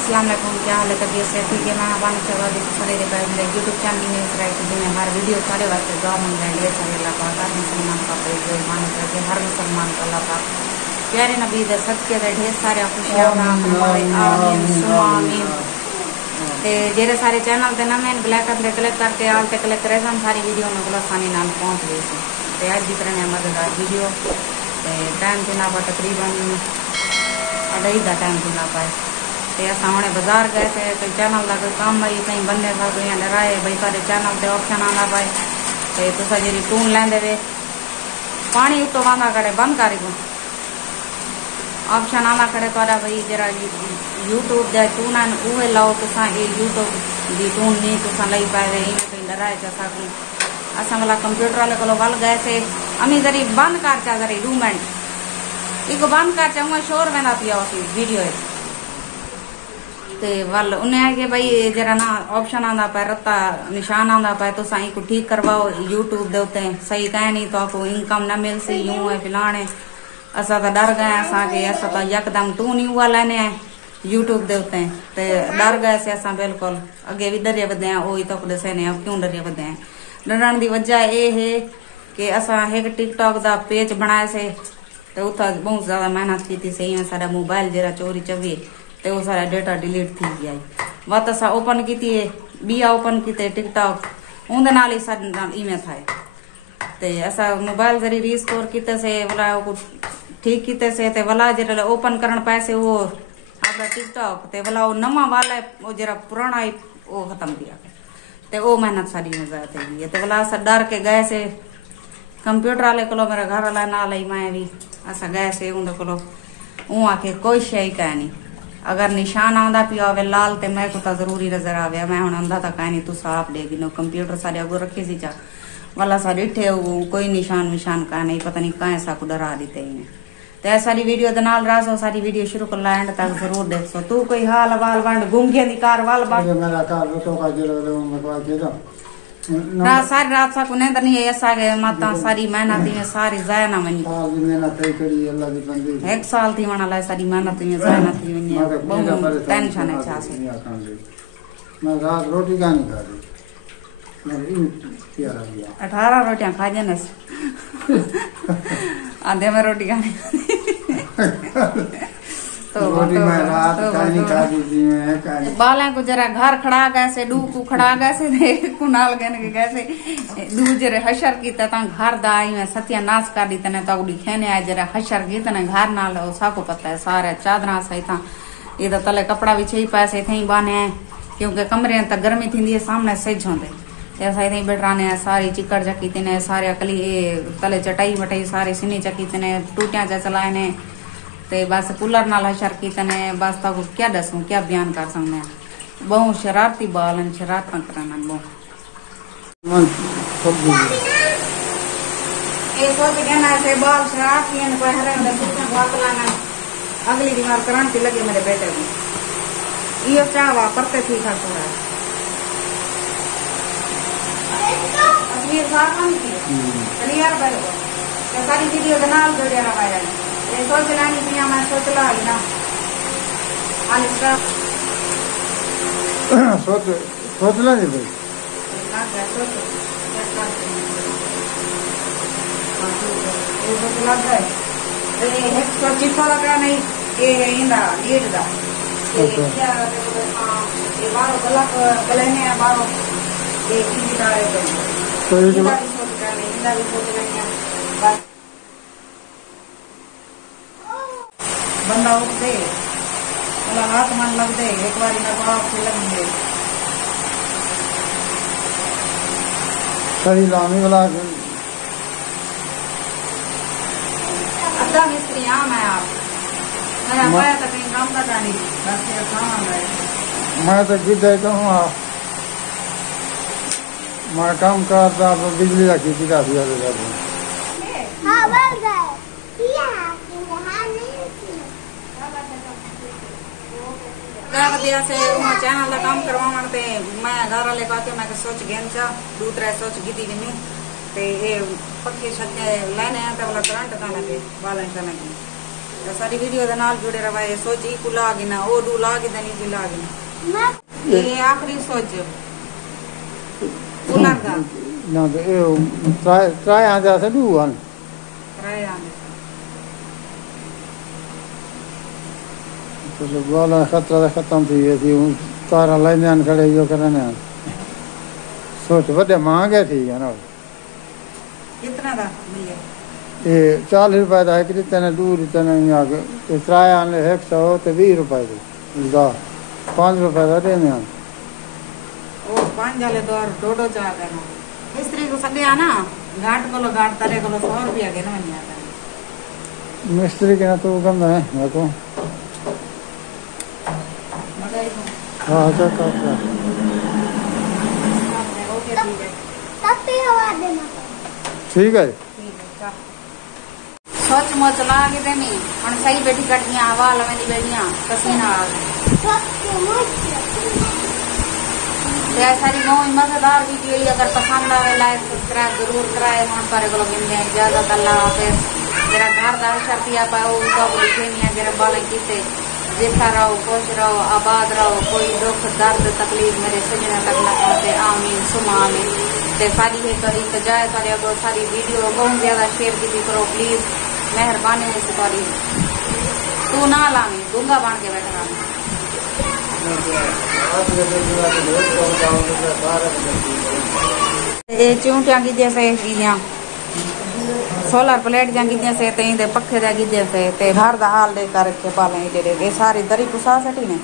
अस्सलाम वालेकुम, क्या हाल है? तबीयत से ठीक है? मैं बानी चौधरी खड़े मेरे यूट्यूब चैनल में जिन्हें हर वीडियो सारे वास्ते दुआ मंग रहे हैं सारे अल्लाह पाक हर मुसलमान का जो ईमान करके हर मुसलमान को अल्लाह पाक प्यारे नबी दे सदके दे ढेर सारे खुशियां फरमाए आमीन सुमा आमीन। ते जेरे सारे चैनल ते नवे ब्लैक करके क्लिक करके आल ते क्लिक करे सारी वीडियो में बड़ा आसानी नाल पहुंच गई सी। ते आज दी करने मजेदार वीडियो ते टाइम ते ना पा तकरीबन 2:30 दा टाइम ते ना पाए ते अस हमने बाजार गए थे तो चैनल का कोई काम भाई कहीं बंदे था कोई डराए भाई सारे चैनल ते ऑप्शन आना पाए तो तुसा जी टून लेंदे वे पानी उत्तो वांदा करे बंद करी को ऑप्शन आना करे तो भाई जरा यूट्यूब दे टून आन उहे लाओ तुसा ये यूट्यूब दी टून नहीं तुसा लई पाए इवें कहीं डराए जैसा को असा वाला कंप्यूटर वाले को वल गए थे अमी जरी बंद कर चा जरी 2 मिनट इको बंद कर चा उहाँ शोर वेंदा पिया उसी वीडियो ते वल उन्हें है कि भाई जरा ना ऑप्शन आंदा पे रत्ता निशान आंदा पे तो साई को ठीक करवाओ यूट्यूब दे उत्ते सही कहे नहीं तो आपको इनकम ना मिल सी यूं है फिलाने असा तो डर गए असा के असा तो यकदम टू नहीं हुआ लेने है यूट्यूब दे उत्ते ते डर गए से असा बिल्कुल अगे भी डरे वदे हैं ओही तो दसे ने अब क्यों डरे वदे हैं डरन दी वजह ये है कि असा एक टिकटॉक दा पेज बनाए से ते उथा बहुत ज्यादा मेहनत की थी सही में सारा मोबाइल जरा चोरी चवी ते वो सारा डेटा डिलीट थी गया वत असा ओपन की बिया ओपन की टिकटॉक उनदे नाल ही साडे नाल इवें थाए ते असा मोबाइल जरी रीस्टोर कीते से वाला को ठीक कीते से ते वाला जरा ओपन करन पाए से वो आपका टिकटॉक ते वाला वो नवा वाला वो जरा पुराना ही वो खत्म किया ते वो मेहनत सारी में जाए थी ते वाला असा डर के गए से कंप्यूटर वाले को मेरा घर वाला नाल ही मैं भी असा गए से उनके को उहाँ के कोई शे कह नहीं अगर निशान आंदा पिया होवे लाल ते मैं को तो जरूरी नजर आवे मैं हुन अंधा तक कहीं नहीं तू साफ देगी नो कंप्यूटर सारे अगो रखे सी चा वाला सा डिठे कोई निशान विशान का नहीं पता नहीं कहाँ सा को डरा देते ही ते सारी वीडियो दे नाल रासो सारी वीडियो शुरू कर ला एंड तक जरूर देखसो तू कोई हाल वाल वंड घूम के दी कार वाल बा मेरा कार तो का जे मैं को के दो रात सारी रात सा को नींद नहीं है ऐसा के माता सारी मेहनत में सारी जाया ना वनी साल की मेहनत करी अल्लाह की बंदी 1 साल थी वना ला सारी मेहनत में जाया ना थी वनी बहुत टेंशन है छासे मैं रात रोटी का नहीं खा रही मैं प्यारा गया 18 रोटियां खा जने आधे में रोटी खानी तो रोटी मैं रात का नहीं खा दी मैं बाले को जरा घर खड़ा गए से डू को खड़ा गए से कुनाल गए के गए से दू जरे हशर की ता घर दाई में सत्यानाश कर दी तने तो उड़ी खेने आए जरा हशर की तने घर नाल सा को पता है सारे चादरा सही था ये तो तले कपड़ा भी छई पैसे थे बाने क्योंकि कमरे तक गर्मी थी सामने सेज होंदे ऐसा ही बैठराने सारी चिकड़ चकी तने सारे अकली तले चटाई वटाई सारी सिनी चकी तने टूटिया चा चलाए ने ते बस कूलर नाल हशर की तने बस तक क्या दसूं क्या बयान कर सकने बहुत शरारती बालन शरारत करना बहुत ये सोच कहना से बाल शरारती है कोई हरे में सोचना बात लाना अगली बीमार करंट लगे मेरे बेटे को ये चावा करते ठीक है थोड़ा क्लियर करो सारी वीडियो बना दो जरा वायरल ये सोच लानी थी मैं सोच ला ना सोच ला नहीं भाई चिपा लगा नहीं ये इंदा लीड दा ये बारो गले ने बारो ये इंदा है तो ये बंदा उठ दे हाथ मन लग दे एक बार लगे सही लामी वाला अद्धा मिस्त्री आम है आप मेरा पाया तो कहीं काम का नहीं बस ये खाना मैं तो गिद्ध हूँ मैं काम करता बिजली रखी थी काफी ज्यादा से चैनल काम करवा मैं घर वाले कहते मैं सोच गेन चा दूसरा सोच गिदी गई ते ये पक्के छत लाने हैं तो वाला करंट का लगे बालन का लगे तो सारी वीडियो दे नाल जुड़े रवा है। सोची को लागी ना ओ डू लागी दनी की लागी ये आखिरी सोच कूलर दा ना तो ये ट्राई आ जा से डू हन ट्राई आंदे तो वाला खतरा खत्म थी थी तारा लाइन खड़े जो करने सोच वडे महंगे थी है ना कितना दा मिले ये 40 रुपए का एक रितने दूर रितने यहाँ ट्राई आने 100 तो 20 रुपए दा 5 रुपए का देने ओ 5 जाले तो डोडो चाह देना मिस्त्री को सदे आना घाट को घाट तारे को 100 रुपया के ना नहीं आता मिस्त्री के ना तो गंदा है देखो मगर हाँ अच्छा ओके ठीक है तपी हवा देना ठीक है सोच मोच लागे देनी और सही बैठी कटियां हवा लवेनी बैठियां पसीना आ गया सारी नौ मजेदार वीडियो अगर पसंद आवे लाइक सब्सक्राइब जरूर कराए हम पर को मिलते हैं इजाजत अल्लाह हाफिज जरा घर दार शर्तिया पाओ उनका लिखे नहीं है जरा बाल कीते देखा रहो खुश रहो आबाद रहो कोई दुख दर्द तकलीफ मेरे सजने तक न पहुंचे आमीन सुमा आमीन ते सारी है करी तो जाए सारे अगो सारी वीडियो बहुत ज्यादा शेयर की करो प्लीज मेहरबानी है तुम्हारी तू ना लानी दूंगा बन के बैठा ये चूंटियां की जैसे सोलर प्लेट जांगी जैसे ते पखे जागी जैसे ते घर दा हाल दे कर रखे पाले सारी दरी कुसा सटी ने